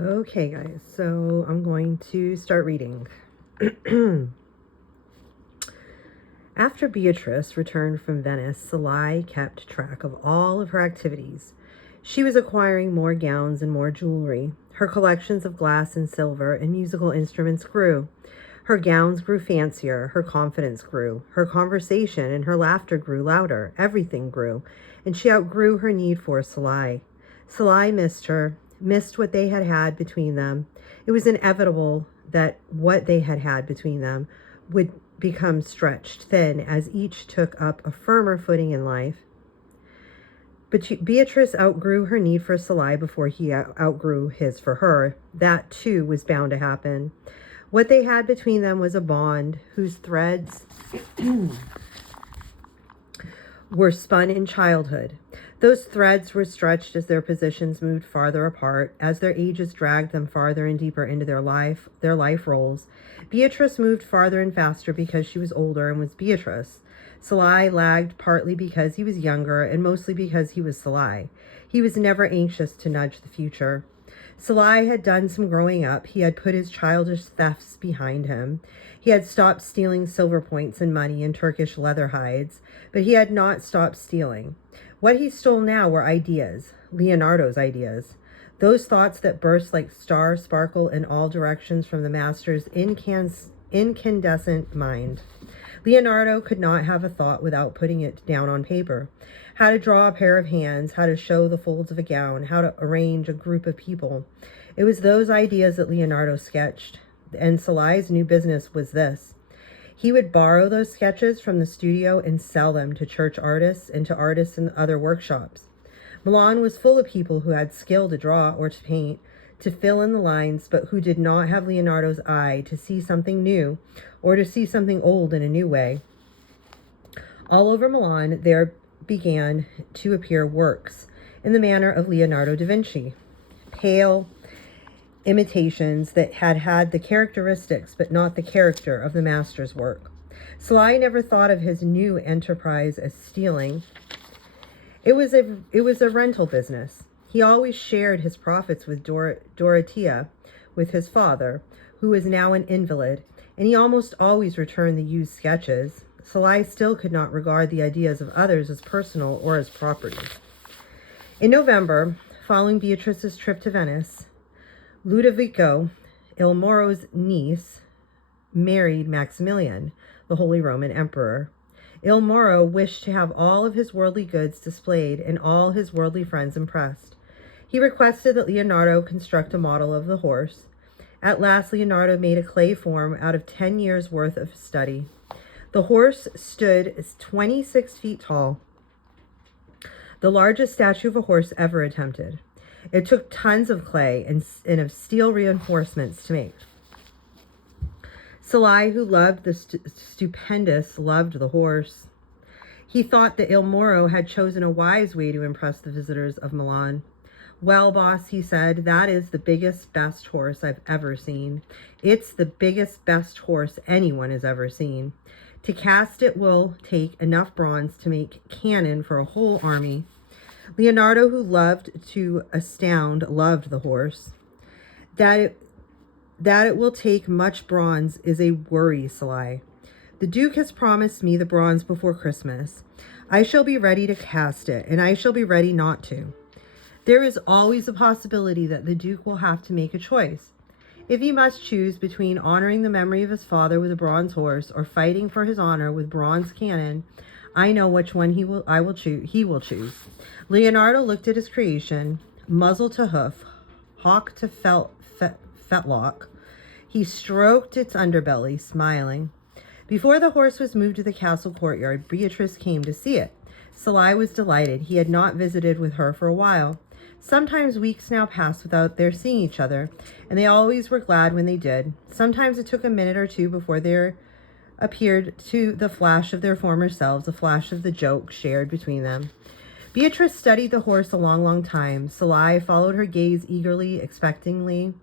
Okay, guys, so I'm going to start reading. After Beatrice returned from Venice, Salai kept track of all of her activities. She was acquiring more gowns and more jewelry. Her collections of glass and silver and musical instruments grew. Her gowns grew fancier, her confidence grew, her conversation and her laughter grew louder, everything grew, and she outgrew her need for Salai. Salai missed her, missed what they had had between them. It was inevitable that what they had had between them would become stretched thin as each took up a firmer footing in life. But Beatrice outgrew her need for Salai before he outgrew his for her. That, too, was bound to happen. What they had between them was a bond whose threads were spun in childhood. Those threads were stretched as their positions moved farther apart, as their ages dragged them farther and deeper into their life roles. Beatrice moved farther and faster because she was older and was Beatrice. Salai lagged partly because he was younger and mostly because he was Salai. He was never anxious to nudge the future. Salai had done some growing up. He had put his childish thefts behind him. He had stopped stealing silver points and money and Turkish leather hides, but he had not stopped stealing. What he stole now were ideas, Leonardo's ideas. Those thoughts that burst like star sparkle in all directions from the master's incandescent mind. Leonardo could not have a thought without putting it down on paper. How to draw a pair of hands, how to show the folds of a gown, how to arrange a group of people. It was those ideas that Leonardo sketched, and Salai's new business was this. He would borrow those sketches from the studio and sell them to church artists and to artists in other workshops. Milan was full of people who had skill to draw or to paint, to fill in the lines, but who did not have Leonardo's eye to see something new or to see something old in a new way. All over Milan, there began to appear works in the manner of Leonardo da Vinci, pale imitations that had had the characteristics but not the character of the master's work. Salai never thought of his new enterprise as stealing. It was a rental business. He always shared his profits with Dorothea, with his father, who was now an invalid, and he almost always returned the used sketches. Salai still could not regard the ideas of others as personal or as property. In November, following Beatrice's trip to Venice, Ludovico, Il Moro's niece, married Maximilian, the Holy Roman Emperor. Il Moro wished to have all of his worldly goods displayed and all his worldly friends impressed. He requested that Leonardo construct a model of the horse. At last, Leonardo made a clay form out of 10 years' worth of study. The horse stood 26 feet tall, the largest statue of a horse ever attempted. It took tons of clay and of steel reinforcements to make. Salai, who loved the stupendous, loved the horse. He thought that Il Moro had chosen a wise way to impress the visitors of Milan. Well, boss, he said, that is the biggest, best horse I've ever seen. It's the biggest, best horse anyone has ever seen. To cast it will take enough bronze to make cannon for a whole army. Leonardo, who loved to astound, loved the horse. That it will take much bronze is a worry, Salai. The Duke has promised me the bronze before Christmas. I shall be ready to cast it, and I shall be ready not to. There is always a possibility that the Duke will have to make a choice. If he must choose between honoring the memory of his father with a bronze horse or fighting for his honor with bronze cannon, I know which one he will choose. Leonardo looked at his creation, muzzle to hoof, hawk to fetlock. He stroked its underbelly, smiling. Before the horse was moved to the castle courtyard, Beatrice came to see it. Salai was delighted. He had not visited with her for a while. Sometimes weeks now passed without their seeing each other, and they always were glad when they did. Sometimes it took a minute or two before there appeared to the flash of their former selves, a flash of the joke shared between them. Beatrice studied the horse a long, long time. Salai followed her gaze eagerly, expectantly.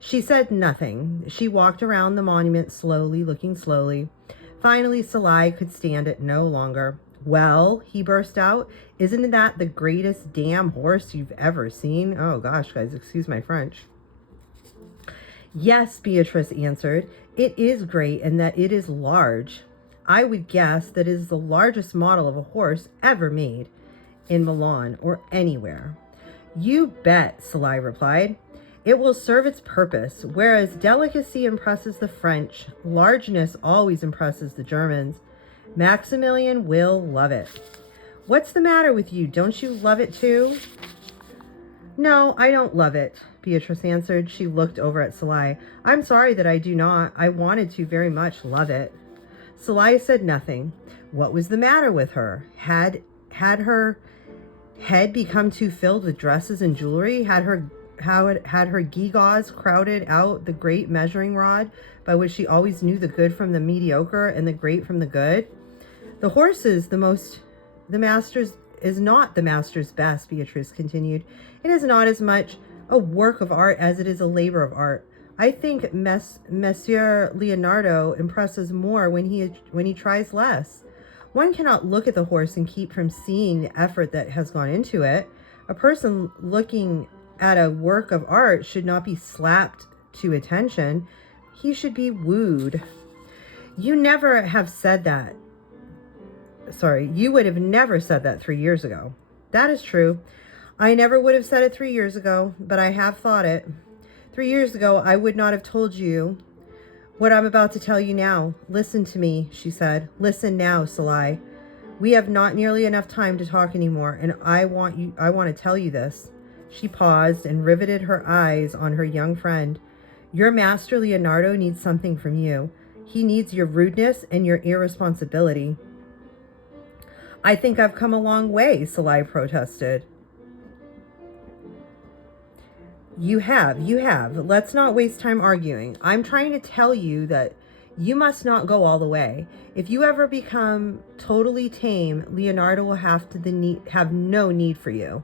She said nothing. She walked around the monument slowly, looking slowly. Finally, Salai could stand it no longer. Well, he burst out, isn't that the greatest damn horse you've ever seen? Oh gosh, guys, excuse my French. Yes, Beatrice answered, it is great and that it is large. I would guess that it is the largest model of a horse ever made in Milan or anywhere. You bet, Salai replied. It will serve its purpose. Whereas delicacy impresses the French, largeness always impresses the Germans. Maximilian will love it. What's the matter with you? Don't you love it too? No, I don't love it, Beatrice answered. She looked over at Salai. I'm sorry that I do not. I wanted to very much love it. Salai said nothing. What was the matter with her? Had her head become too filled with dresses and jewelry? Had her gewgaws crowded out the great measuring rod by which she always knew the good from the mediocre and the great from the good? The horses, the master's is not the master's best, Beatrice continued. It is not as much a work of art as it is a labor of art. I think Monsieur Leonardo impresses more when he tries less. One cannot look at the horse and keep from seeing the effort that has gone into it. A person looking at a work of art should not be slapped to attention. He should be wooed. You never have said that. Sorry, you would have never said that 3 years ago. That is true. I never would have said it 3 years ago, but I have thought it. 3 years ago, I would not have told you what I'm about to tell you now. Listen to me, she said. Listen now, Salai. We have not nearly enough time to talk anymore, and I want to tell you this. She paused and riveted her eyes on her young friend. Your master Leonardo needs something from you. He needs your rudeness and your irresponsibility. I think I've come a long way, Salai protested. You have. Let's not waste time arguing. I'm trying to tell you that you must not go all the way. If you ever become totally tame, Leonardo will have no need for you.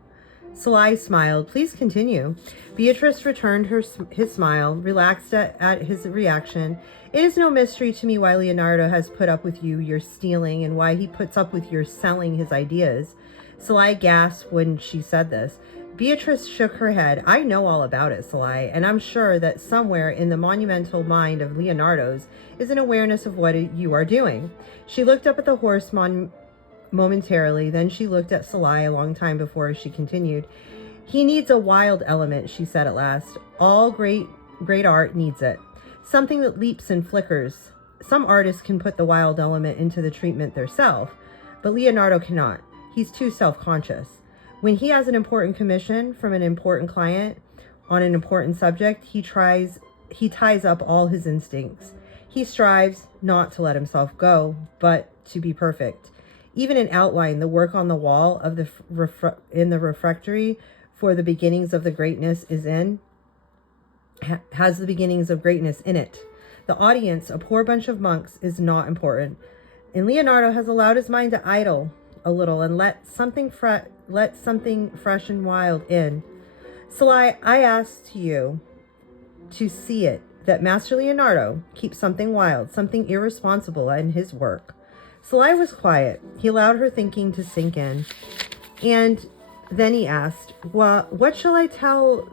Salai smiled. Please continue. Beatrice returned his smile, relaxed at his reaction. It is no mystery to me why Leonardo has put up with your stealing and why he puts up with your selling his ideas. Salai gasped when she said this. Beatrice shook her head. I know all about it, Salai, and I'm sure that somewhere in the monumental mind of Leonardo's is an awareness of what you are doing. She looked up at the horse momentarily, then she looked at Salai a long time before she continued. He needs a wild element, she said at last. All great art needs it. Something that leaps and flickers. Some artists can put the wild element into the treatment themselves, but Leonardo cannot. He's too self-conscious. When he has an important commission from an important client on an important subject, he ties up all his instincts. He strives not to let himself go, but to be perfect. Even in outline, the work on the wall of in the refectory for the beginnings of the greatness has the beginnings of greatness in it. The audience, a poor bunch of monks, is not important. And Leonardo has allowed his mind to idle a little and let something fresh and wild in. Salai, I asked you to see it, that Master Leonardo keeps something wild, something irresponsible in his work. Salai was quiet. He allowed her thinking to sink in. And then he asked, well, what shall I tell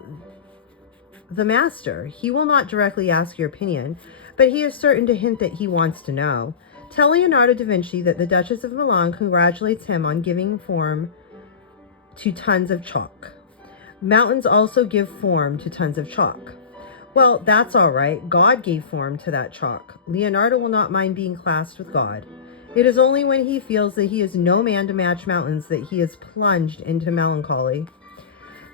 the master? He will not directly ask your opinion, but he is certain to hint that he wants to know. Tell Leonardo da Vinci that the Duchess of Milan congratulates him on giving form to tons of chalk. Mountains also give form to tons of chalk. Well, that's all right. God gave form to that chalk. Leonardo will not mind being classed with God. It is only when he feels that he is no man to match mountains that he is plunged into melancholy.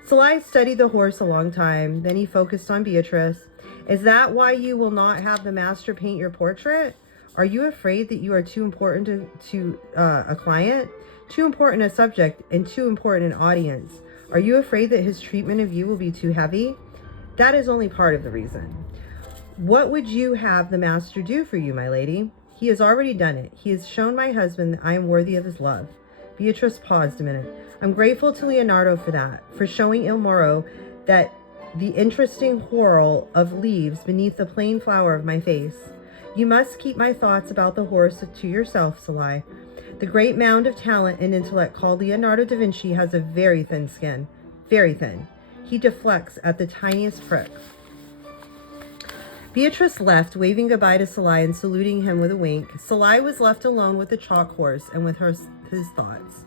Salai studied the horse a long time. Then he focused on Beatrice. Is that why you will not have the master paint your portrait? Are you afraid that you are too important to a client, too important a subject, and too important an audience? Are you afraid that his treatment of you will be too heavy? That is only part of the reason. What would you have the master do for you, my lady? He has already done it. He has shown my husband that I am worthy of his love. Beatrice paused a minute. I'm grateful to Leonardo for that, for showing Il Moro that the interesting whorl of leaves beneath the plain flower of my face. You must keep my thoughts about the horse to yourself, Salai. The great mound of talent and intellect called Leonardo da Vinci has a very thin skin. Very thin. He deflects at the tiniest prick. Beatrice left, waving goodbye to Salai and saluting him with a wink. Salai was left alone with the chalk horse and with his thoughts.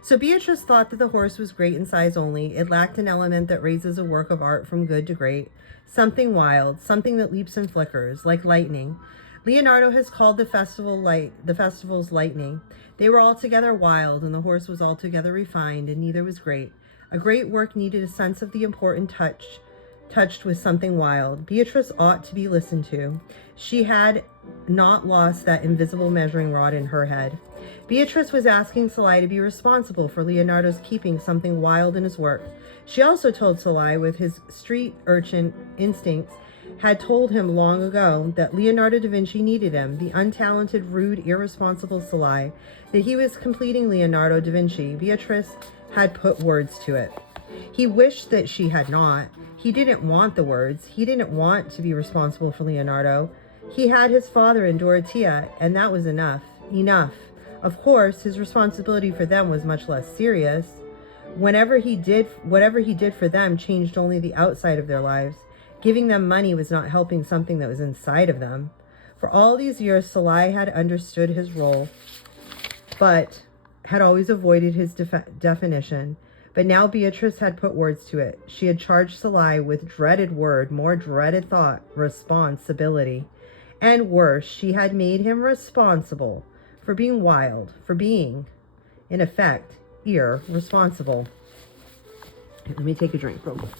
So Beatrice thought that the horse was great in size only. It lacked an element that raises a work of art from good to great. Something wild, something that leaps and flickers, like lightning. Leonardo has called the festivals lightning. They were altogether wild, and the horse was altogether refined, and neither was great. A great work needed a sense of the important touched with something wild. Beatrice ought to be listened to. She had not lost that invisible measuring rod in her head. Beatrice was asking Salai to be responsible for Leonardo's keeping something wild in his work. She also told Salai, with his street urchin instincts, had told him long ago that Leonardo da Vinci needed him, the untalented, rude, irresponsible Salai, that he was completing Leonardo da Vinci. Beatrice had put words to it. He wished that she had not. He didn't want the words. He didn't want to be responsible for Leonardo. He had his father and Dorothea, and that was enough. Enough. Of course, his responsibility for them was much less serious. Whatever he did for them changed only the outside of their lives. Giving them money was not helping something that was inside of them. For all these years, Salai had understood his role, but had always avoided his definition. But now Beatrice had put words to it. She had charged Salai with dreaded word, more dreaded thought, responsibility. And worse, she had made him responsible for being wild, for being, in effect, irresponsible. Let me take a drink real quick.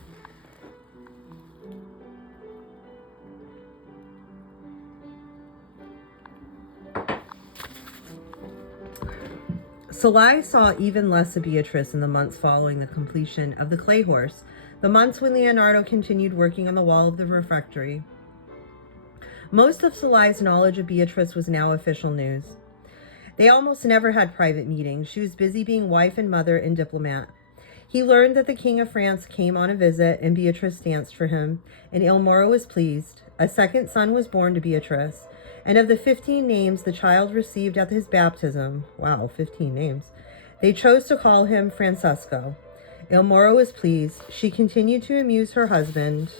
Salai saw even less of Beatrice in the months following the completion of the clay horse, the months when Leonardo continued working on the wall of the refectory. Most of Salai's knowledge of Beatrice was now official news. They almost never had private meetings. She was busy being wife and mother and diplomat. He learned that the King of France came on a visit, and Beatrice danced for him, and Il Moro was pleased. A second son was born to Beatrice, and of the 15 names the child received at his baptism, wow, 15 names, they chose to call him Francesco. Il Moro was pleased. She continued to amuse her husband.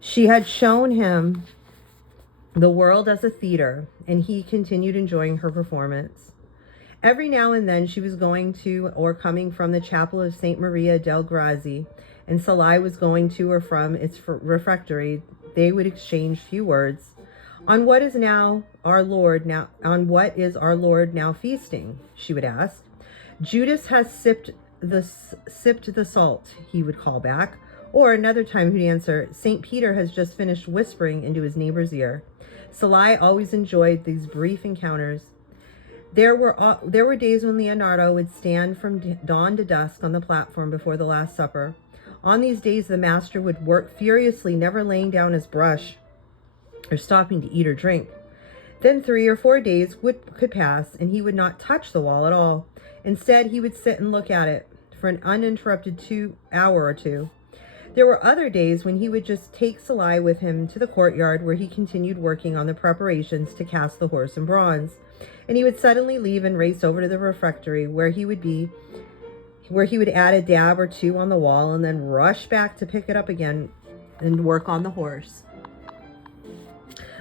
She had shown him the world as a theater, and he continued enjoying her performance. Every now and then she was going to or coming from the chapel of St. Maria del Grazie, and Salai was going to or from its refectory. They would exchange few words. On what is our Lord now feasting? She would ask. Judas has sipped the salt, he would call back. Or another time he'd answer, St. Peter has just finished whispering into his neighbor's ear. Salai always enjoyed these brief encounters. There were days when Leonardo would stand from dawn to dusk on the platform before the Last Supper. On these days, the master would work furiously, never laying down his brush or stopping to eat or drink. Then 3 or 4 days could pass, and he would not touch the wall at all. Instead, he would sit and look at it for an uninterrupted hour or two. There were other days when he would just take Salai with him to the courtyard, where he continued working on the preparations to cast the horse in bronze. And he would suddenly leave and race over to the refectory, where he would add a dab or two on the wall and then rush back to pick it up again and work on the horse.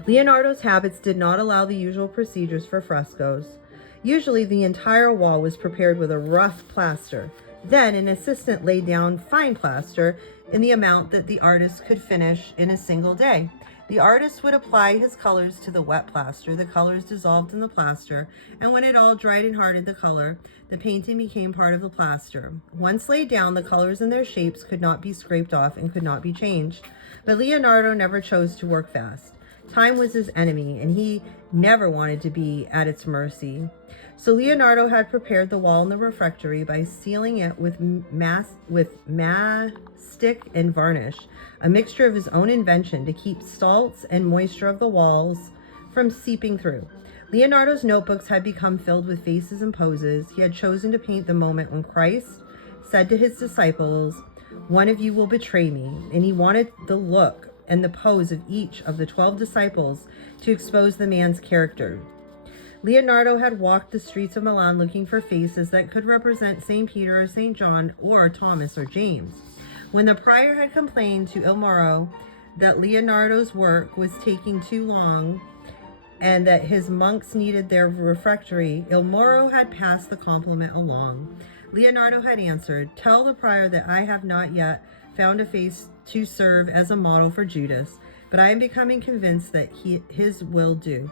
Leonardo's habits did not allow the usual procedures for frescoes. Usually the entire wall was prepared with a rough plaster. Then an assistant laid down fine plaster in the amount that the artist could finish in a single day. The artist would apply his colors to the wet plaster. The colors dissolved in the plaster, and when it all dried and hardened the color, the painting became part of the plaster. Once laid down, the colors and their shapes could not be scraped off and could not be changed. But Leonardo never chose to work fast. Time was his enemy, and he never wanted to be at its mercy. So Leonardo had prepared the wall in the refectory by sealing it with mastic and varnish, a mixture of his own invention to keep salts and moisture of the walls from seeping through. Leonardo's notebooks had become filled with faces and poses. He had chosen to paint the moment when Christ said to his disciples, "One of you will betray me," and he wanted the look and the pose of each of the 12 disciples to expose the man's character. Leonardo had walked the streets of Milan looking for faces that could represent St. Peter or St. John or Thomas or James. When the prior had complained to Il Moro that Leonardo's work was taking too long and that his monks needed their refectory, Il Moro had passed the compliment along. Leonardo had answered, "Tell the prior that I have not yet found a face to serve as a model for Judas, but I am becoming convinced that his will do."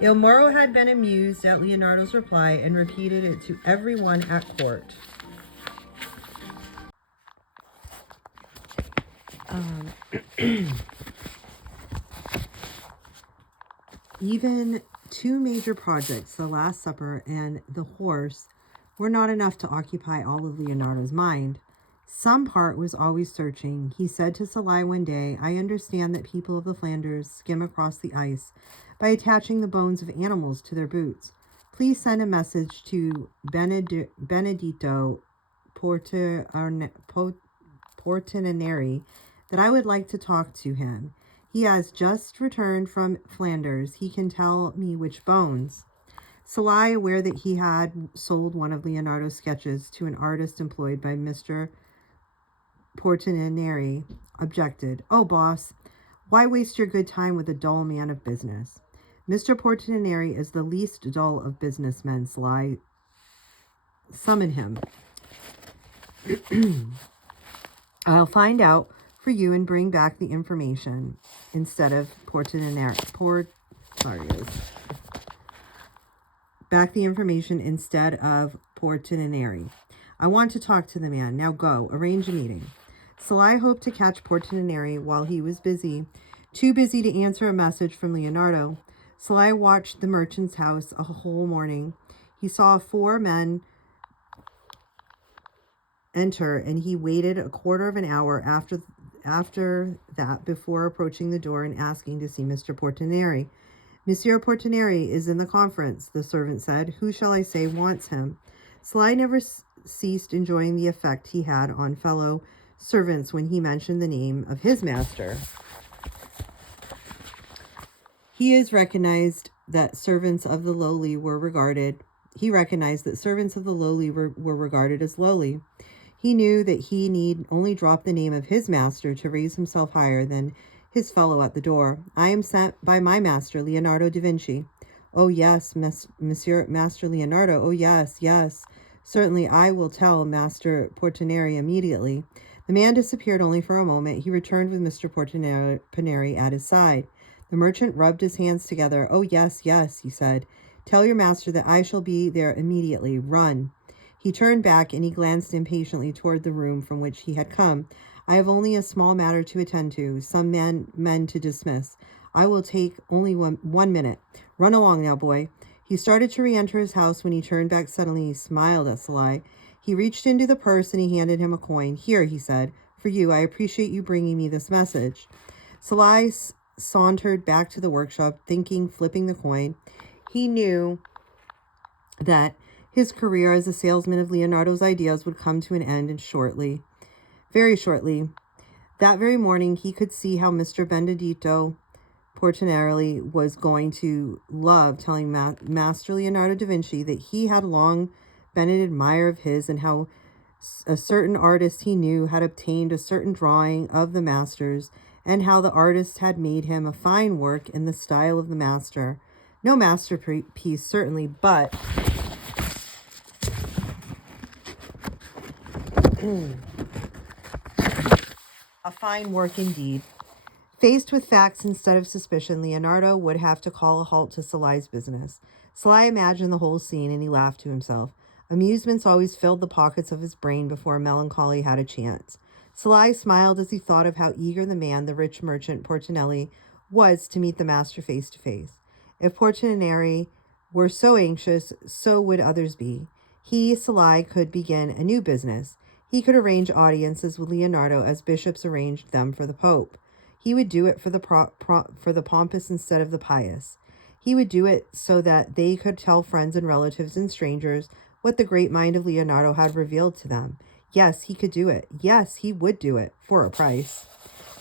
Il Moro had been amused at Leonardo's reply and repeated it to everyone at court. Even two major projects, the Last Supper and the Horse, were not enough to occupy all of Leonardo's mind. Some part was always searching. He said to Salai one day, "I understand that people of the Flanders skim across the ice by attaching the bones of animals to their boots. Please send a message to Benedetto Portinari that I would like to talk to him. He has just returned from Flanders. He can tell me which bones." Salai, aware that he had sold one of Leonardo's sketches to an artist employed by Mr. Portinari, objected. "Oh, boss, why waste your good time with a dull man of business?" "Mr. Portinari is the least dull of businessmen, Salai. Summon him. I'll find out for you and bring back the information instead of Portinari. I want to talk to the man. Now go, arrange a meeting." Salai hoped to catch Portinari while he was too busy to answer a message from Leonardo. Salai watched the merchant's house a whole morning. He saw 4 men enter, and he waited a quarter of an hour after that before approaching the door and asking to see Mr. Portinari. "Monsieur Portinari is in the conference," the servant said. "Who shall I say wants him?" Salai never ceased enjoying the effect he had on fellow servants when he mentioned the name of his master. He recognized that servants of the lowly were regarded as lowly. He knew that he need only drop the name of his master to raise himself higher than his fellow at the door. "I am sent by my master, Leonardo da Vinci." "Oh, yes, Master Leonardo. Oh, yes, yes. Certainly, I will tell Master Portinari immediately." The man disappeared only for a moment. He returned with Mr. Portinari at his side. The merchant rubbed his hands together. "Oh, yes, yes," he said. "Tell your master that I shall be there immediately. Run." He turned back and he glanced impatiently toward the room from which he had come. "I have only a small matter to attend to, some men to dismiss. I will take only one minute. Run along now, boy." He started to re-enter his house when he turned back suddenly. He smiled at Salai. He reached into the purse and he handed him a coin. "Here," he said, "for you. I appreciate you bringing me this message." Salai sauntered back to the workshop, flipping the coin. He knew that his career as a salesman of Leonardo's ideas would come to an end very shortly. That very morning, he could see how Mr. Benedetto Portinari was going to love telling Master Leonardo da Vinci that he had long been an admirer of his, and how a certain artist he knew had obtained a certain drawing of the master's, and how the artist had made him a fine work in the style of the master. No masterpiece, certainly, but a fine work indeed. Faced with facts instead of suspicion, Leonardo would have to call a halt to Salai's business. Salai imagined the whole scene, and he laughed to himself. Amusements always filled the pockets of his brain before melancholy had a chance. Salai smiled as he thought of how eager the man, the rich merchant Portinelli, was to meet the master face to face. If Portinari were so anxious, so would others be. He, Salai, could begin a new business. He could arrange audiences with Leonardo as bishops arranged them for the Pope. He would do it for the pompous instead of the pious. He would do it so that they could tell friends and relatives and strangers what the great mind of Leonardo had revealed to them. Yes, he could do it. Yes, he would do it, for a price.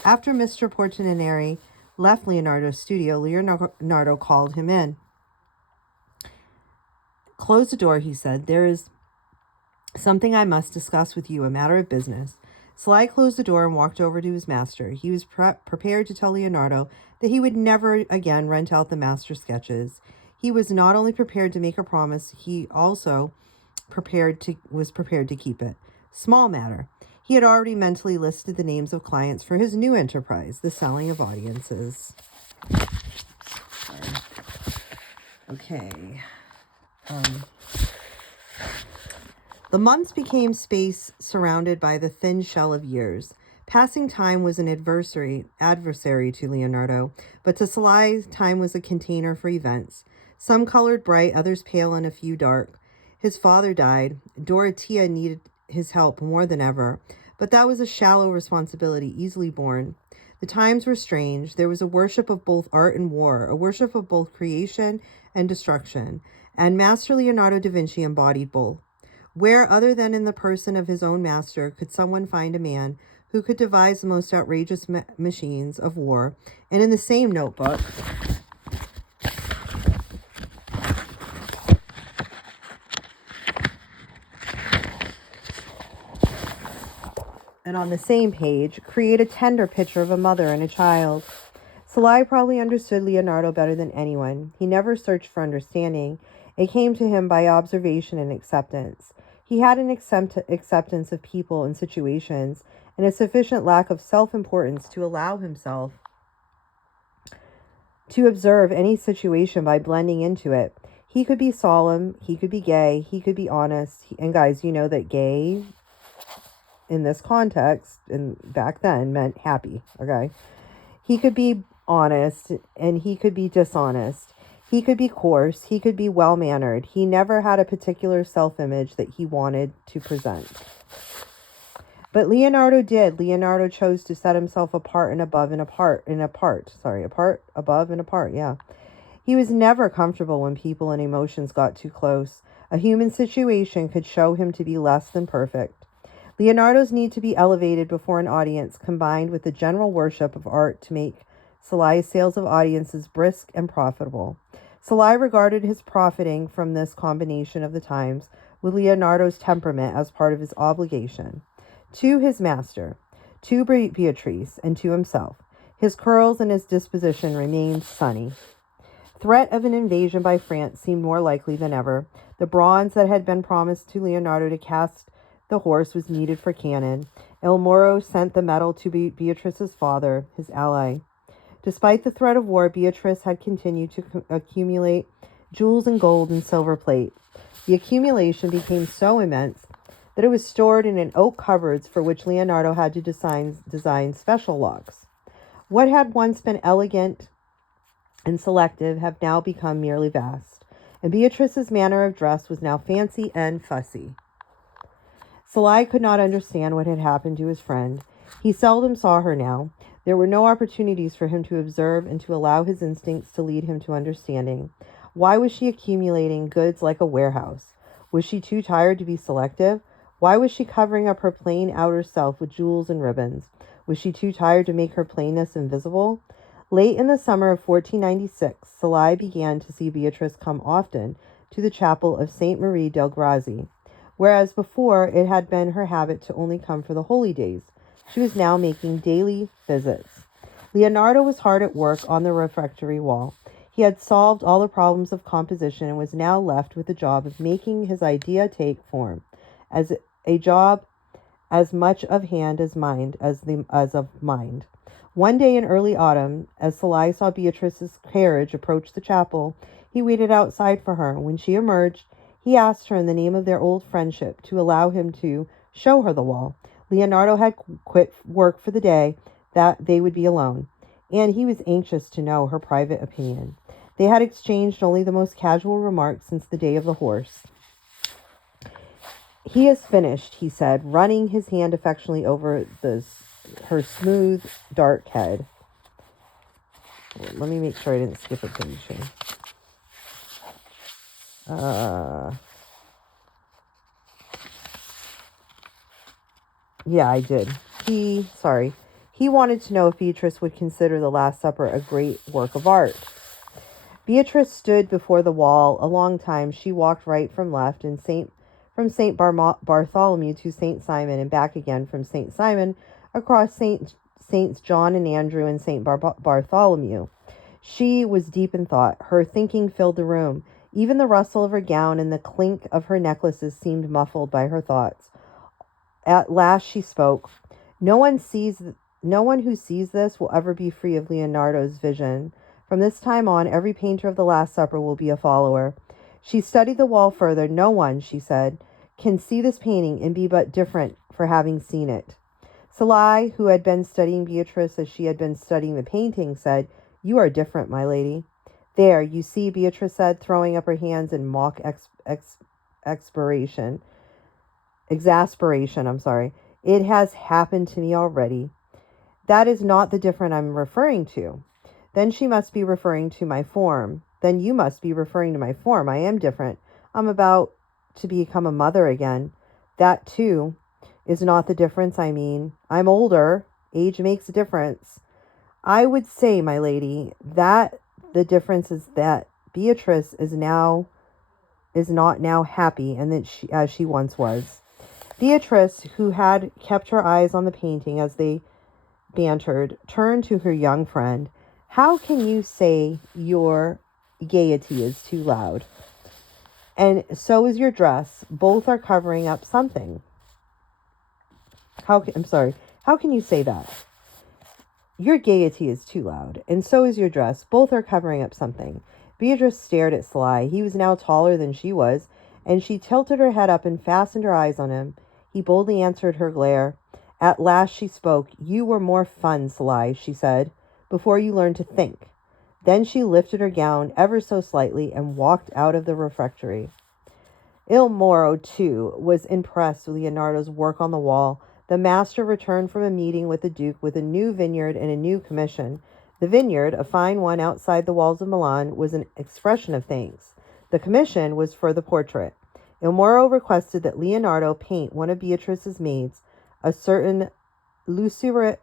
After Mr. Portinari left Leonardo's studio, Leonardo called him in. "Close the door," he said. "There is something I must discuss with you, a matter of business." Sly closed the door and walked over to his master. He was prepared to tell Leonardo that he would never again rent out the master's sketches. He was not only prepared to make a promise, he also was prepared to keep it. Small matter. He had already mentally listed the names of clients for his new enterprise, the selling of audiences. Okay. The months became space surrounded by the thin shell of years. Passing time was an adversary to Leonardo, but to Sly, time was a container for events. Some colored bright, others pale, and a few dark. His father died. Dorothea needed his help more than ever, but that was a shallow responsibility, easily borne. The times were strange. There was a worship of both art and war, a worship of both creation and destruction, and Master Leonardo da Vinci embodied both. Where, other than in the person of his own master, could someone find a man who could devise the most outrageous machines of war? And in the same notebook, and on the same page, create a tender picture of a mother and a child. Sly probably understood Leonardo better than anyone. He never searched for understanding. It came to him by observation and acceptance. He had an acceptance of people and situations, and a sufficient lack of self-importance to allow himself to observe any situation by blending into it. He could be solemn, he could be gay, he could be honest. And guys, you know that gay in this context and back then meant happy, okay? He could be honest and he could be dishonest. He could be coarse. He could be well-mannered. He never had a particular self-image that he wanted to present. But Leonardo did. Leonardo chose to set himself apart and above and apart. Yeah. He was never comfortable when people and emotions got too close. A human situation could show him to be less than perfect. Leonardo's need to be elevated before an audience combined with the general worship of art to make Sly's sales of audiences brisk and profitable. Sly regarded his profiting from this combination of the times with Leonardo's temperament as part of his obligation. To his master, to Beatrice, and to himself, his curls and his disposition remained sunny. Threat of an invasion by France seemed more likely than ever. The bronze that had been promised to Leonardo to cast the horse was needed for cannon. Il Moro sent the metal to Beatrice's father, his ally. Despite the threat of war, Beatrice had continued to accumulate jewels and gold and silver plate. The accumulation became so immense that it was stored in an oak cupboards for which Leonardo had to design special locks. What had once been elegant and selective have now become merely vast, and Beatrice's manner of dress was now fancy and fussy. Sly could not understand what had happened to his friend. He seldom saw her now. There were no opportunities for him to observe and to allow his instincts to lead him to understanding. Why was she accumulating goods like a warehouse? Was she too tired to be selective? Why was she covering up her plain outer self with jewels and ribbons? Was she too tired to make her plainness invisible? Late in the summer of 1496, Sly began to see Beatrice come often to the chapel of St. Marie del Grazie. Whereas before it had been her habit to only come for the holy days, she was now making daily visits. Leonardo was hard at work on the refectory wall. He had solved all the problems of composition and was now left with the job of making his idea take form, as a job as much of hand as mind as of mind. One day in early autumn, as Sly saw Beatrice's carriage approach the chapel, he waited outside for her. When she emerged, he asked her in the name of their old friendship to allow him to show her the wall. Leonardo had quit work for the day, that they would be alone, and he was anxious to know her private opinion. They had exchanged only the most casual remarks since the day of the horse. "He is finished," he said, running his hand affectionately over her smooth, dark head. Let me make sure I didn't skip a page here. Yeah, I did. He He wanted to know if Beatrice would consider the Last Supper a great work of art. Beatrice stood before the wall a long time. She walked right from left, and from Saint Bartholomew to Saint Simon, and back again from Saint Simon across Saints John and Andrew and Saint Bartholomew. She was deep in thought. Her thinking filled the room. Even the rustle of her gown and the clink of her necklaces seemed muffled by her thoughts. At last she spoke. No one who sees this will ever be free of Leonardo's vision. From this time on, every painter of the Last Supper will be a follower. She studied the wall further. No one, she said, can see this painting and be but different for having seen it. Salai, who had been studying Beatrice as she had been studying the painting, said, "You are different, my lady." "There, you see," Beatrice said, throwing up her hands in mock exasperation. "It has happened to me already." "That is not the different I'm referring to." "Then she must be referring to my form." "Then you must be referring to my form. I am different. I'm about to become a mother again." "That, too, is not the difference I mean. I'm older. Age makes a difference." "I would say, my lady, that the difference is that Beatrice is not now happy, and that as she once was." Beatrice, who had kept her eyes on the painting as they bantered, turned to her young friend. "How can you say your gaiety is too loud? And so is your dress. Both are covering up something." How can you say that? "Your gaiety is too loud, and so is your dress. Both are covering up something." Beatrice stared at Sly. He was now taller than she was, and she tilted her head up and fastened her eyes on him. He boldly answered her glare. At last she spoke. "You were more fun, Sly," she said, "before you learned to think." Then she lifted her gown ever so slightly and walked out of the refectory. Il Moro, too, was impressed with Leonardo's work on the wall. The master returned from a meeting with the Duke with a new vineyard and a new commission. The vineyard, a fine one outside the walls of Milan, was an expression of thanks. The commission was for the portrait. Il Moro requested that Leonardo paint one of Beatrice's maids, a certain Lucrezia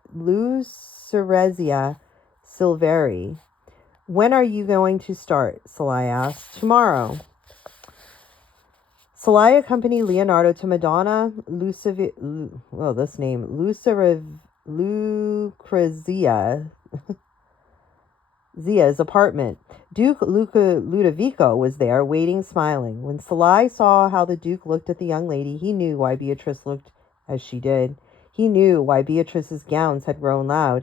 Silveri. "When are you going to start?" Salai asked. "Tomorrow." Salai accompanied Leonardo to Madonna Lucrezia's apartment. Duke Ludovico was there, waiting, smiling. When Salai saw how the Duke looked at the young lady, he knew why Beatrice looked as she did. He knew why Beatrice's gowns had grown loud.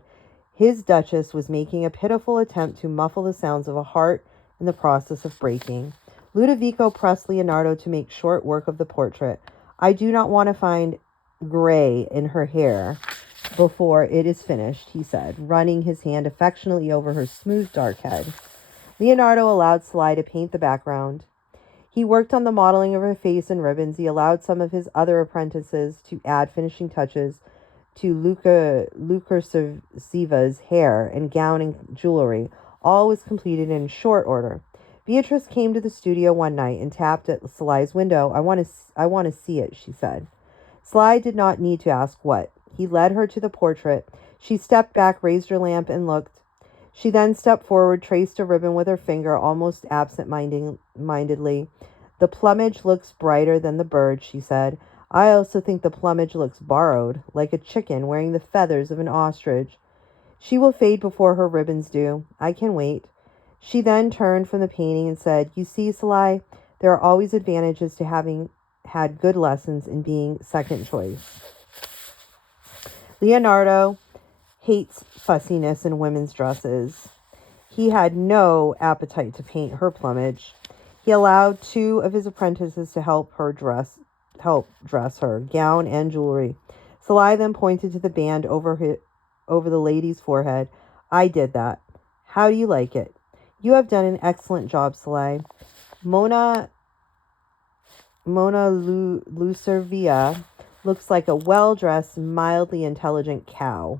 His Duchess was making a pitiful attempt to muffle the sounds of a heart in the process of breaking. Ludovico pressed Leonardo to make short work of the portrait. "I do not want to find gray in her hair before it is finished," he said, running his hand affectionately over her smooth dark head. Leonardo allowed Sly to paint the background. He worked on the modeling of her face and ribbons. He allowed some of his other apprentices to add finishing touches to Lucrezia's hair and gown and jewelry. All was completed in short order. Beatrice came to the studio one night and tapped at Sly's window. I want to see it," she said. Sly did not need to ask what. He led her to the portrait. She stepped back, raised her lamp, and looked. She then stepped forward, traced a ribbon with her finger, almost absent-mindedly. "The plumage looks brighter than the bird," she said. "I also think the plumage looks borrowed, like a chicken wearing the feathers of an ostrich. She will fade before her ribbons do. I can wait." She then turned from the painting and said, "You see, Salai, there are always advantages to having had good lessons in being second choice." Leonardo hates fussiness in women's dresses. He had no appetite to paint her plumage. He allowed 2 of his apprentices to help dress her gown and jewelry. Salai then pointed to the band over the lady's forehead. "I did that. How do you like it?" "You have done an excellent job, Salai." Mona Lucervia looks like a well-dressed, mildly intelligent cow.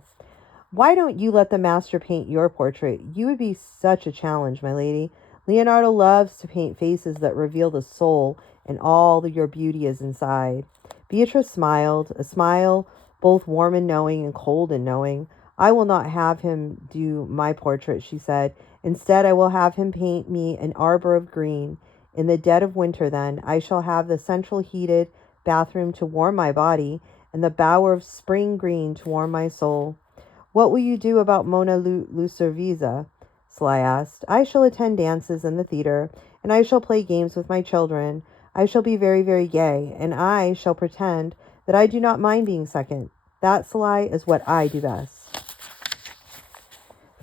"Why don't you let the master paint your portrait? You would be such a challenge, my lady. Leonardo loves to paint faces that reveal the soul and all your beauty is inside." Beatrice smiled, a smile both warm and knowing and cold and knowing. I will not have him do my portrait, she said. Instead, I will have him paint me an arbor of green. In the dead of winter, then, I shall have the central heated bathroom to warm my body, and the bower of spring green to warm my soul. What will you do about Mona Lucervisa? Sly asked. I shall attend dances in the theater, and I shall play games with my children. I shall be very, very gay, and I shall pretend that I do not mind being second. That, Sly, is what I do best.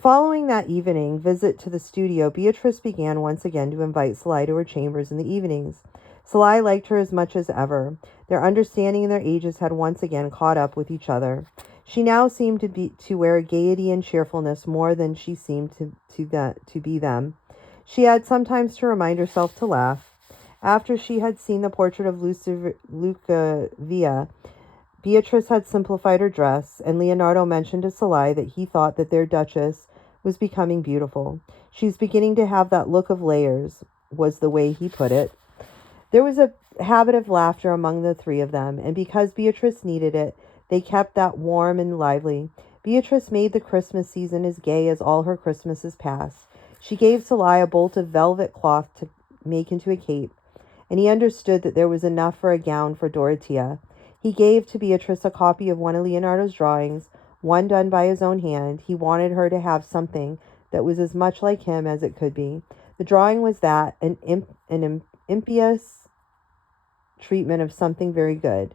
Following that evening visit to the studio, Beatrice began once again to invite Sly to her chambers in the evenings. Sly liked her as much as ever. Their understanding and their ages had once again caught up with each other. She now seemed to wear gaiety and cheerfulness more than she seemed to be them. She had sometimes to remind herself to laugh. After she had seen the portrait of Lucavia, Beatrice had simplified her dress, and Leonardo mentioned to Sly that he thought that their Duchess was becoming beautiful. She's beginning to have that look of layers, was the way he put it. There was a habit of laughter among the three of them, and because Beatrice needed it, they kept that warm and lively. Beatrice made the Christmas season as gay as all her Christmases past. She gave Sly a bolt of velvet cloth to make into a cape, and he understood that there was enough for a gown for Dorothea. He gave to Beatrice a copy of one of Leonardo's drawings, one done by his own hand. He wanted her to have something that was as much like him as it could be. The drawing was that, an impious treatment of something very good.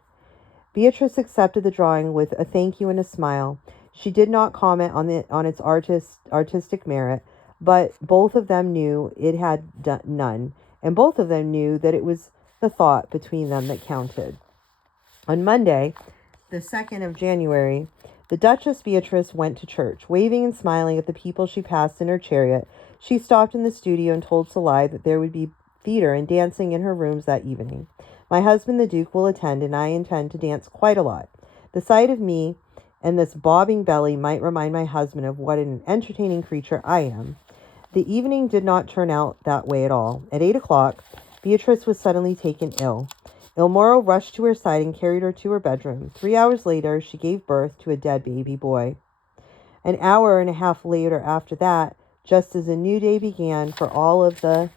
Beatrice accepted the drawing with a thank you and a smile. She did not comment on its artistic merit, but both of them knew it had none, and both of them knew that it was the thought between them that counted. On Monday, the 2nd of January, the Duchess Beatrice went to church. Waving and smiling at the people she passed in her chariot, she stopped in the studio and told Sly that there would be theater and dancing in her rooms that evening. My husband, the Duke, will attend, and I intend to dance quite a lot. The sight of me and this bobbing belly might remind my husband of what an entertaining creature I am. The evening did not turn out that way at all. At 8 o'clock, Beatrice was suddenly taken ill. Il Moro rushed to her side and carried her to her bedroom. 3 hours later, she gave birth to a dead baby boy. An hour and a half later after that, just as a new day began for all of the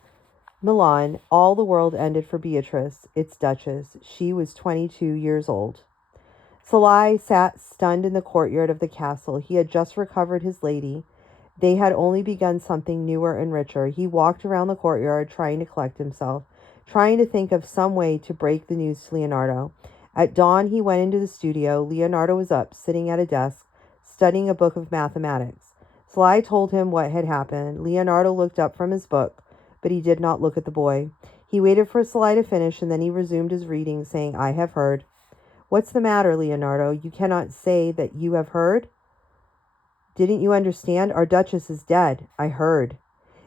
Milan, all the world ended for Beatrice, its Duchess. She was 22 years old. Sly sat stunned in the courtyard of the castle. He had just recovered his lady. They had only begun something newer and richer. He walked around the courtyard, trying to collect himself, trying to think of some way to break the news to Leonardo. At dawn, he went into the studio. Leonardo was up, sitting at a desk, studying a book of mathematics. Sly told him what had happened. Leonardo looked up from his book, but he did not look at the boy. He waited for Sly to finish, and then he resumed his reading, saying, I have heard. What's the matter, Leonardo? You cannot say that you have heard? Didn't you understand? Our Duchess is dead. I heard.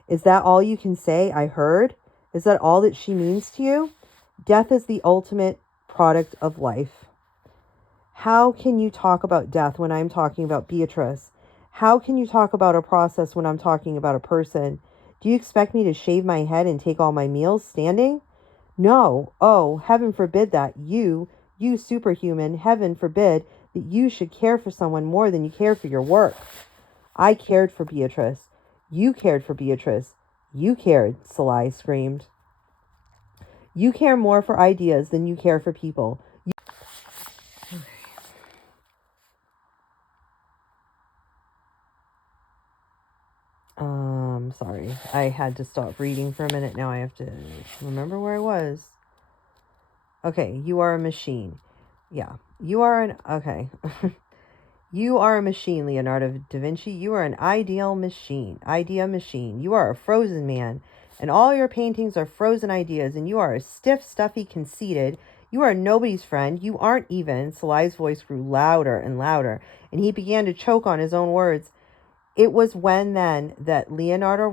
Is that all you can say? I heard? Is that all that she means to you? Death is the ultimate product of life. How can you talk about death when I'm talking about Beatrice? How can you talk about a process when I'm talking about a person? Do you expect me to shave my head and take all my meals standing? No. Oh, heaven forbid that. You superhuman, heaven forbid that you should care for someone more than you care for your work. I cared for Beatrice. You cared for Beatrice. You cared, Sly screamed. You care more for ideas than you care for people. Sorry. I had to stop reading for a minute. Now I have to remember where I was. Okay, you are a machine. Yeah, you are okay. You are a machine, Leonardo da Vinci. You are an idea machine. You are a frozen man, and all your paintings are frozen ideas, and you are a stiff, stuffy, conceited. You are nobody's friend. You aren't even. Sly's voice grew louder and louder, and he began to choke on his own words. It was then that Leonardo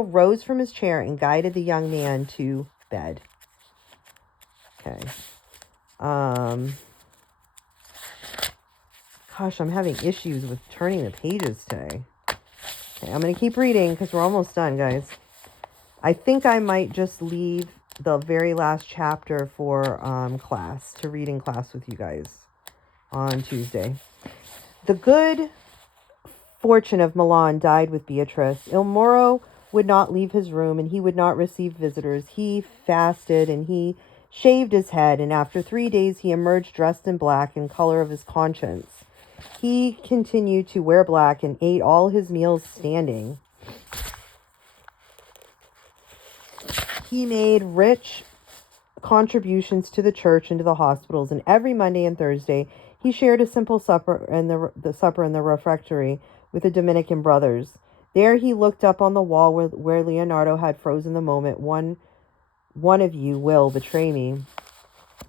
rose from his chair and guided the young man to bed. Okay. Gosh, I'm having issues with turning the pages today. Okay, I'm going to keep reading because we're almost done, guys. I think I might just leave the very last chapter for class, to read in class with you guys. on Tuesday. The good fortune of Milan died with Beatrice. Il Moro would not leave his room, and he would not receive visitors. He fasted, and he shaved his head, and after 3 days he emerged dressed in black in color of his conscience. He continued to wear black and ate all his meals standing. He made rich contributions to the church and to the hospitals, and every Monday and Thursday he shared a simple supper in the supper in the refectory with the Dominican brothers. There he looked up on the wall where Leonardo had frozen the moment, one of you will betray me.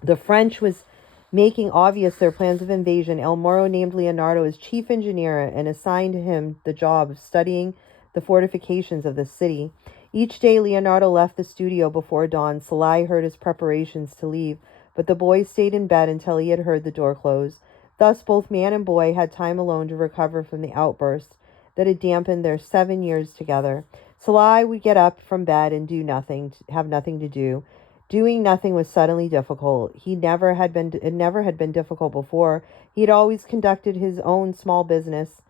The French was making obvious their plans of invasion. El Moro named Leonardo as chief engineer and assigned him the job of studying the fortifications of the city. Each day Leonardo left the studio before dawn. Salai heard his preparations to leave, but the boy stayed in bed until he had heard the door close. Thus both man and boy had time alone to recover from the outburst that had dampened their 7 years together. Salai would get up from bed and do nothing, have nothing to do. Doing nothing was suddenly difficult. It never had been difficult before. He had always conducted his own small business.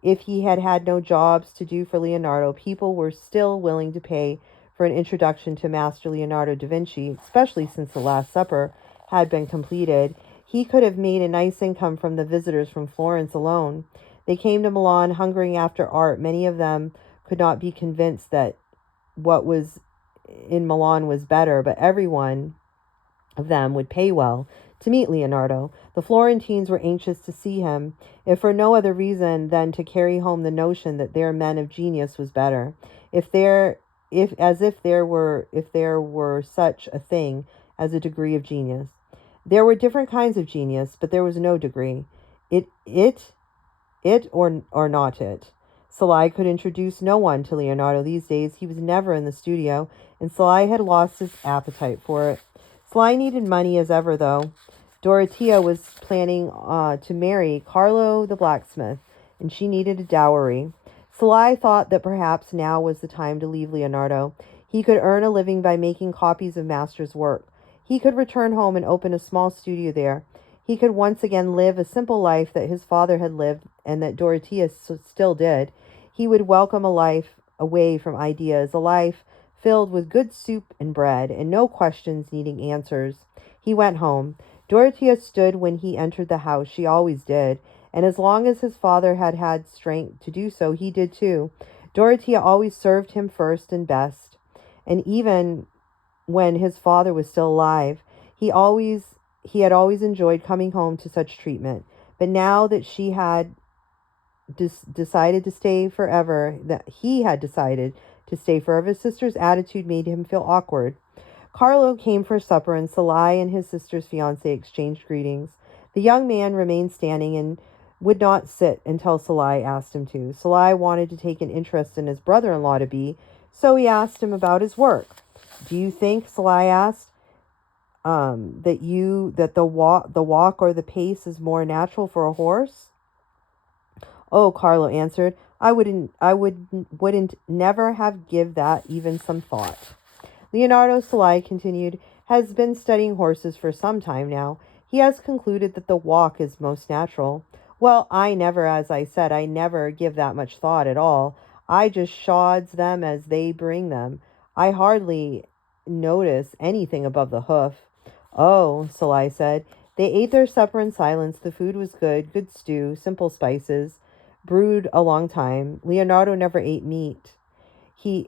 If he had had no jobs to do for Leonardo, people were still willing to pay for an introduction to Master Leonardo da Vinci, especially since the Last Supper had been completed. He could have made a nice income from the visitors from Florence alone. They came to Milan hungering after art. Many of them could not be convinced that what was in Milan was better, but every one of them would pay well to meet Leonardo. The Florentines were anxious to see him, if for no other reason than to carry home the notion that their men of genius was better. If there were such a thing as a degree of genius. There were different kinds of genius, but there was no degree. It or not it. Salai could introduce no one to Leonardo these days. He was never in the studio, and Salai had lost his appetite for it. Salai needed money as ever, though. Dorothea was planning to marry Carlo the blacksmith, and she needed a dowry. Salai thought that perhaps now was the time to leave Leonardo. He could earn a living by making copies of master's work. He could return home and open a small studio there. He could once again live a simple life that his father had lived and that Dorothea still did. He would welcome a life away from ideas, a life filled with good soup and bread, and no questions needing answers. He went home. Dorothea stood when he entered the house. She always did, and as long as his father had had strength to do so, he did too. Dorothea always served him first and best, and even when his father was still alive, he had always enjoyed coming home to such treatment. But now that she had decided to stay forever, his sister's attitude made him feel awkward. Carlo came for supper, and Salai and his sister's fiancé exchanged greetings. The young man remained standing and would not sit until Salai asked him to. Salai wanted to take an interest in his brother-in-law to be, so he asked him about his work. Do you think, Salai asked, that the walk or the pace is more natural for a horse? Oh, Carlo answered, I wouldn't never have give that even some thought. Leonardo Salai continued, has been studying horses for some time now. He has concluded that the walk is most natural. Well, as I said, I never give that much thought at all. I just shods them as they bring them. I hardly notice anything above the hoof. Oh, Salai said. They ate their supper in silence. The food was good stew, simple spices, brewed a long time. Leonardo never ate meat.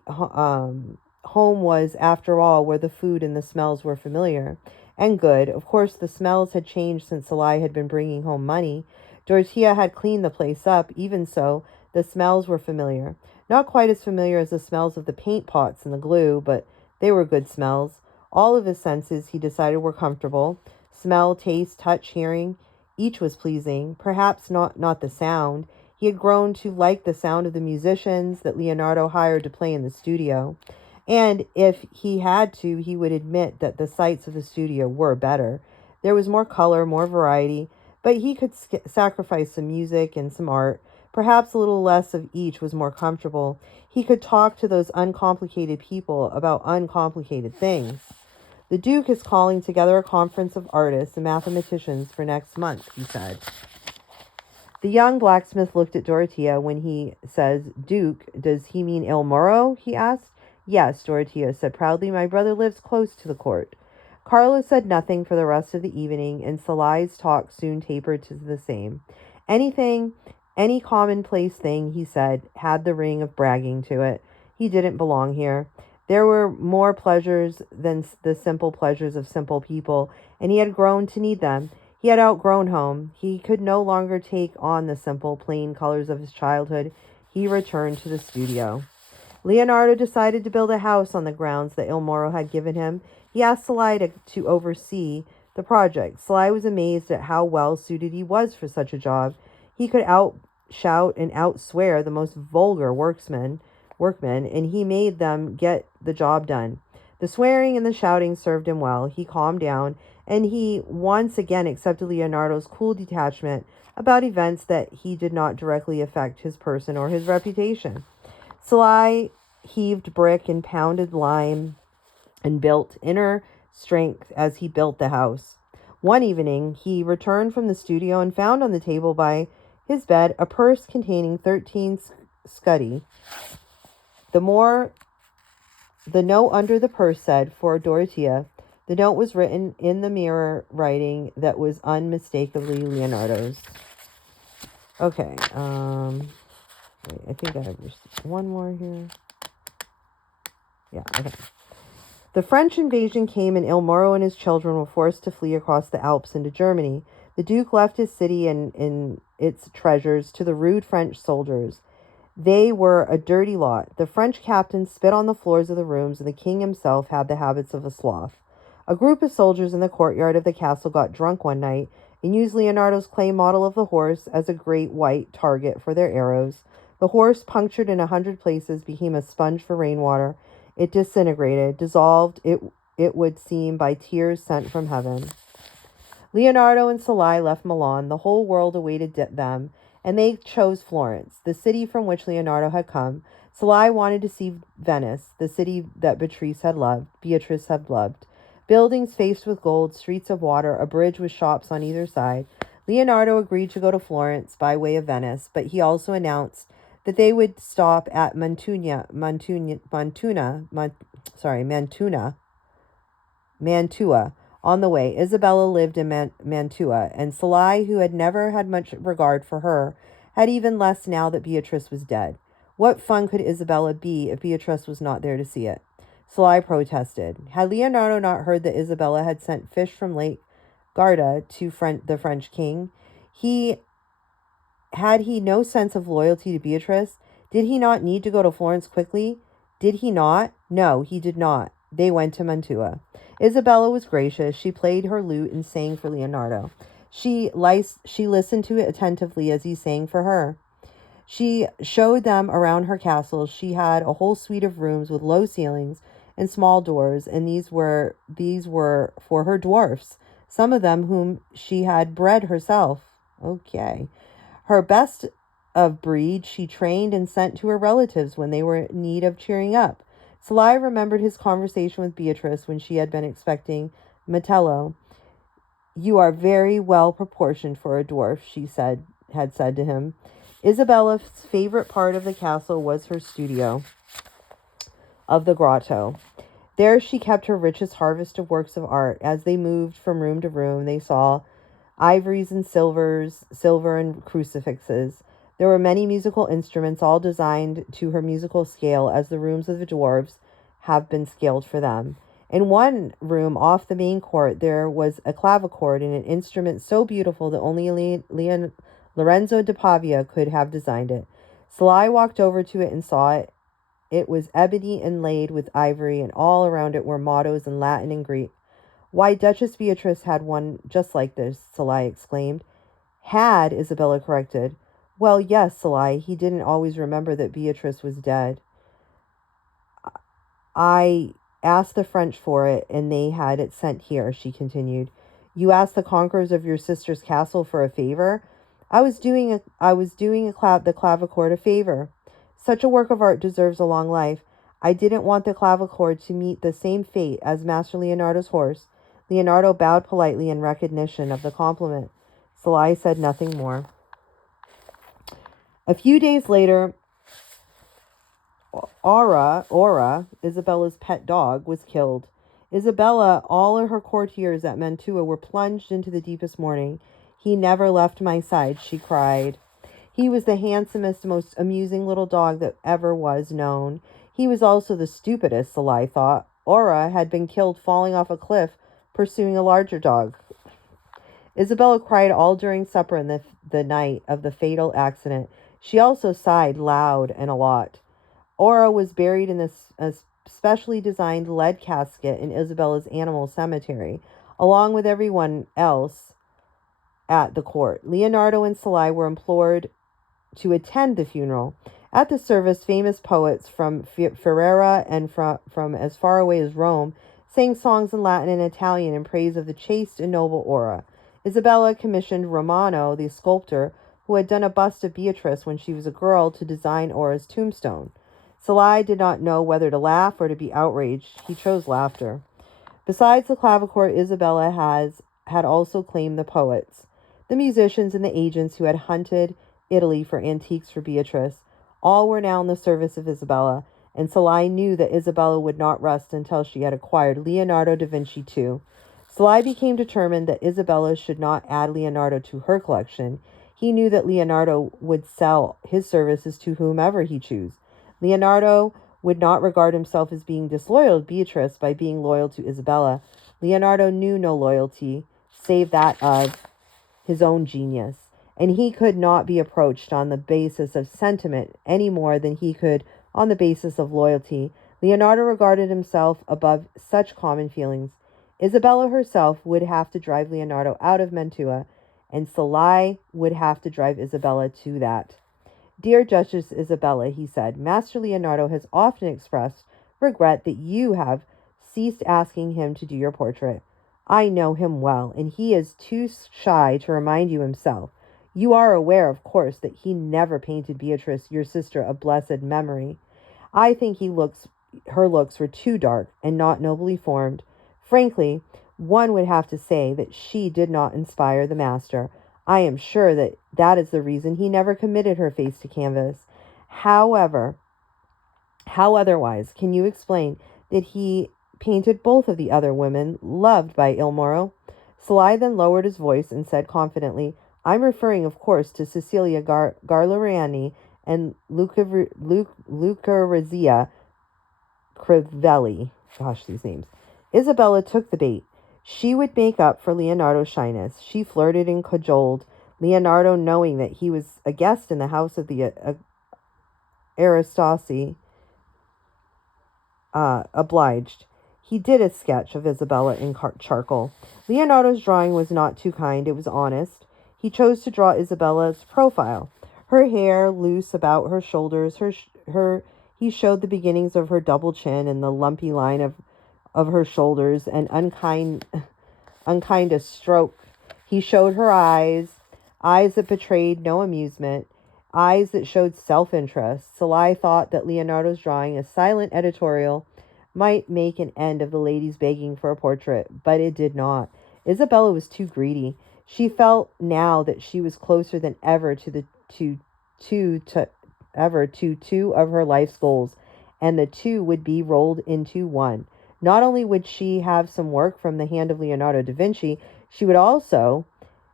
Home was, after all, where the food and the smells were familiar and good. Of course, the smells had changed since Salai had been bringing home money. Dorothea had cleaned the place up. Even so, the smells were familiar. Not quite as familiar as the smells of the paint pots and the glue, but they were good smells. All of his senses, he decided, were comfortable. Smell, taste, touch, hearing, each was pleasing. Perhaps not the sound. He had grown to like the sound of the musicians that Leonardo hired to play in the studio. And if he had to, he would admit that the sights of the studio were better. There was more color, more variety, but he could sacrifice some music and some art. Perhaps a little less of each was more comfortable. He could talk to those uncomplicated people about uncomplicated things. The Duke is calling together a conference of artists and mathematicians for next month, he said. The young blacksmith looked at Dorothea. When he says Duke, does he mean Il Moro? He asked. Yes, Dorothea said proudly. My brother lives close to the court. Carlo said nothing for the rest of the evening, and Salai's talk soon tapered to the same. Any commonplace thing, he said, had the ring of bragging to it. He didn't belong here. There were more pleasures than the simple pleasures of simple people, and he had grown to need them. He had outgrown home. He could no longer take on the simple, plain colors of his childhood. He returned to the studio. Leonardo decided to build a house on the grounds that Il Moro had given him. He asked Salai to oversee the project. Salai was amazed at how well suited he was for such a job. He could outshout and outswear the most vulgar workmen, and he made them get the job done. The swearing and the shouting served him well. He calmed down, and he once again accepted Leonardo's cool detachment about events that he did not directly affect his person or his reputation. Salai heaved brick and pounded lime and built inner strength as he built the house. One evening, he returned from the studio and found on the table by his bed a purse containing 13 scudi. The note under the purse said, for Dorothea. The note was written in the mirror writing that was unmistakably Leonardo's. Okay, wait, I think I have one more here. Yeah, okay. The French invasion came, and Il Moro and his children were forced to flee across the Alps into Germany. The Duke left his city and its treasures to the rude French soldiers. They were a dirty lot. The French captain spit on the floors of the rooms, and the king himself had the habits of a sloth. A group of soldiers in the courtyard of the castle got drunk one night and used Leonardo's clay model of the horse as a great white target for their arrows. The horse, punctured in 100 places, became a sponge for rainwater. It disintegrated, dissolved, it would seem, by tears sent from heaven. Leonardo and Salai left Milan. The whole world awaited them, and they chose Florence, the city from which Leonardo had come. Salai wanted to see Venice, the city that Beatrice had loved. Buildings faced with gold, streets of water, a bridge with shops on either side. Leonardo agreed to go to Florence by way of Venice, but he also announced that they would stop at Mantua on the way. Isabella lived in Mantua, and Salai, who had never had much regard for her, had even less now that Beatrice was dead. What fun could Isabella be if Beatrice was not there to see it? Salai protested. Had Leonardo not heard that Isabella had sent fish from Lake Garda to the French king? Had he no sense of loyalty to Beatrice? Did he not need to go to Florence quickly? Did he not? No, he did not. They went to Mantua. Isabella was gracious. She played her lute and sang for Leonardo. She listened to it attentively as he sang for her. She showed them around her castle. She had a whole suite of rooms with low ceilings and small doors, and these were for her dwarfs, some of them whom she had bred herself. Okay. Her best of breed she trained and sent to her relatives when they were in need of cheering up. Salai remembered his conversation with Beatrice when she had been expecting Metello. You are very well proportioned for a dwarf, she had said to him. Isabella's favorite part of the castle was her studio of the grotto. There she kept her richest harvest of works of art. As they moved from room to room, they saw ivories and silver and crucifixes. There were many musical instruments, all designed to her musical scale, as the rooms of the dwarves have been scaled for them. In one room off the main court, there was a clavichord and an instrument so beautiful that only Lorenzo da Pavia could have designed it. Salai walked over to it and saw it. It was ebony inlaid with ivory, and all around it were mottos in Latin and Greek. Why, Duchess Beatrice had one just like this, Salai exclaimed. Had, Isabella corrected. Well, yes, Salai, he didn't always remember that Beatrice was dead. I asked the French for it, and they had it sent here, she continued. You asked the conquerors of your sister's castle for a favor? I was doing the clavichord a favor. Such a work of art deserves a long life. I didn't want the clavichord to meet the same fate as Master Leonardo's horse. Leonardo bowed politely in recognition of the compliment. Salai said nothing more. A few days later, Aura, Isabella's pet dog, was killed. Isabella, all of her courtiers at Mantua were plunged into the deepest mourning. He never left my side, she cried. He was the handsomest, most amusing little dog that ever was known. He was also the stupidest, Salai thought. Aura had been killed falling off a cliff, pursuing a larger dog. Isabella cried all during supper in the night of the fatal accident. She also sighed loud and a lot. Aura was buried in a specially designed lead casket in Isabella's animal cemetery, along with everyone else at the court. Leonardo and Salai were implored to attend the funeral. At the service, famous poets from Ferrara and from as far away as Rome sang songs in Latin and Italian in praise of the chaste and noble Aura. Isabella commissioned Romano, the sculptor, who had done a bust of Beatrice when she was a girl, to design Aura's tombstone. Salai did not know whether to laugh or to be outraged. He chose laughter. Besides the clavichord, Isabella had also claimed the poets, the musicians, and the agents who had hunted Italy for antiques for Beatrice. All were now in the service of Isabella, and Salai knew that Isabella would not rest until she had acquired Leonardo da Vinci too. Salai became determined that Isabella should not add Leonardo to her collection. He knew that Leonardo would sell his services to whomever he chose. Leonardo would not regard himself as being disloyal to Beatrice by being loyal to Isabella. Leonardo knew no loyalty save that of his own genius, and he could not be approached on the basis of sentiment any more than he could on the basis of loyalty. Leonardo regarded himself above such common feelings. Isabella herself would have to drive Leonardo out of Mantua, and Salai would have to drive Isabella to that. Dear Duchess Isabella, he said, Master Leonardo has often expressed regret that you have ceased asking him to do your portrait. I know him well, and he is too shy to remind you himself. You are aware, of course, that he never painted Beatrice, your sister of blessed memory. I think her looks were too dark and not nobly formed. Frankly, one would have to say that she did not inspire the master. I am sure that is the reason he never committed her face to canvas. However, how otherwise can you explain that he painted both of the other women loved by Il Moro? Salai then lowered his voice and said confidently, I'm referring, of course, to Cecilia Garlariani and Lucrezia Crivelli. Gosh, these names. Isabella took the bait. She would make up for Leonardo's shyness. She flirted and cajoled Leonardo, knowing that he was a guest in the house of the Aristocracy. Obliged. He did a sketch of Isabella in charcoal. Leonardo's drawing was not too kind. It was honest. He chose to draw Isabella's profile. Her hair loose about her shoulders. He showed the beginnings of her double chin and the lumpy line of her shoulders, and unkind a stroke. He showed her eyes that betrayed no amusement, eyes that showed self-interest. Salai thought that Leonardo's drawing, a silent editorial, might make an end of the ladies begging for a portrait, but it did not. Isabella was too greedy. She felt now that she was closer than ever to two of her life's goals, and the two would be rolled into one. Not only would she have some work from the hand of Leonardo da Vinci, she would also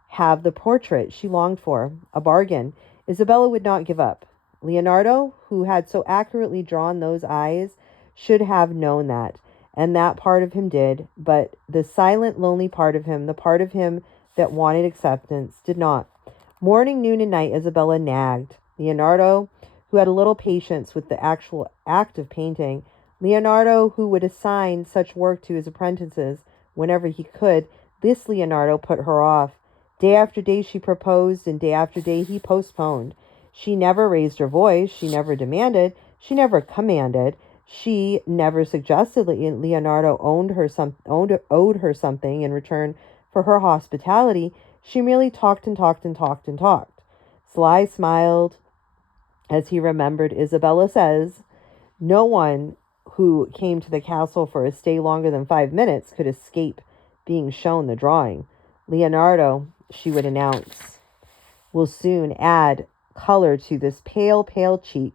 have the portrait she longed for, a bargain. Isabella would not give up. Leonardo, who had so accurately drawn those eyes, should have known that, and that part of him did, but the silent, lonely part of him, the part of him that wanted acceptance, did not. Morning, noon, and night, Isabella nagged. Leonardo, who had a little patience with the actual act of painting, Leonardo, who would assign such work to his apprentices whenever he could, this Leonardo put her off. Day after day she proposed, and day after day he postponed. She never raised her voice, she never demanded, she never commanded, she never suggested that Leonardo owed her something in return for her hospitality. She merely talked and talked and talked and talked. Salai smiled as he remembered Isabella says, no one who came to the castle for a stay longer than 5 minutes could escape being shown the drawing. Leonardo, she would announce, will soon add color to this pale, pale cheek.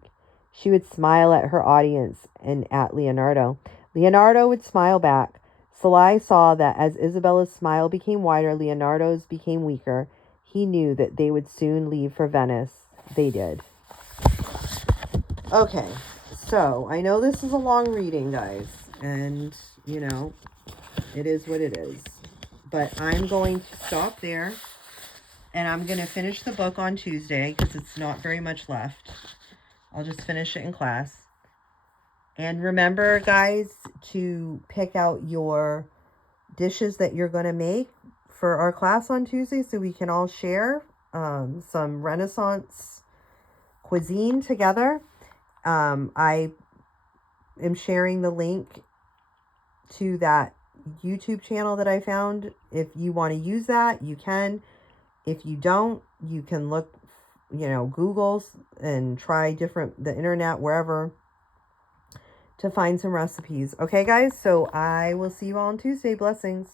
She would smile at her audience and at Leonardo. Leonardo would smile back. Salai saw that as Isabella's smile became wider, Leonardo's became weaker. He knew that they would soon leave for Venice. They did. Okay, so I know this is a long reading, guys, and, you know, it is what it is. But I'm going to stop there, and I'm going to finish the book on Tuesday because it's not very much left. I'll just finish it in class. And remember, guys, to pick out your dishes that you're going to make for our class on Tuesday so we can all share some Renaissance cuisine together. I am sharing the link to that YouTube channel that I found. If you want to use that, you can. If you don't, you can look, you know, Google and try the internet, wherever, to find some recipes. Okay, guys, so I will see you all on Tuesday. Blessings.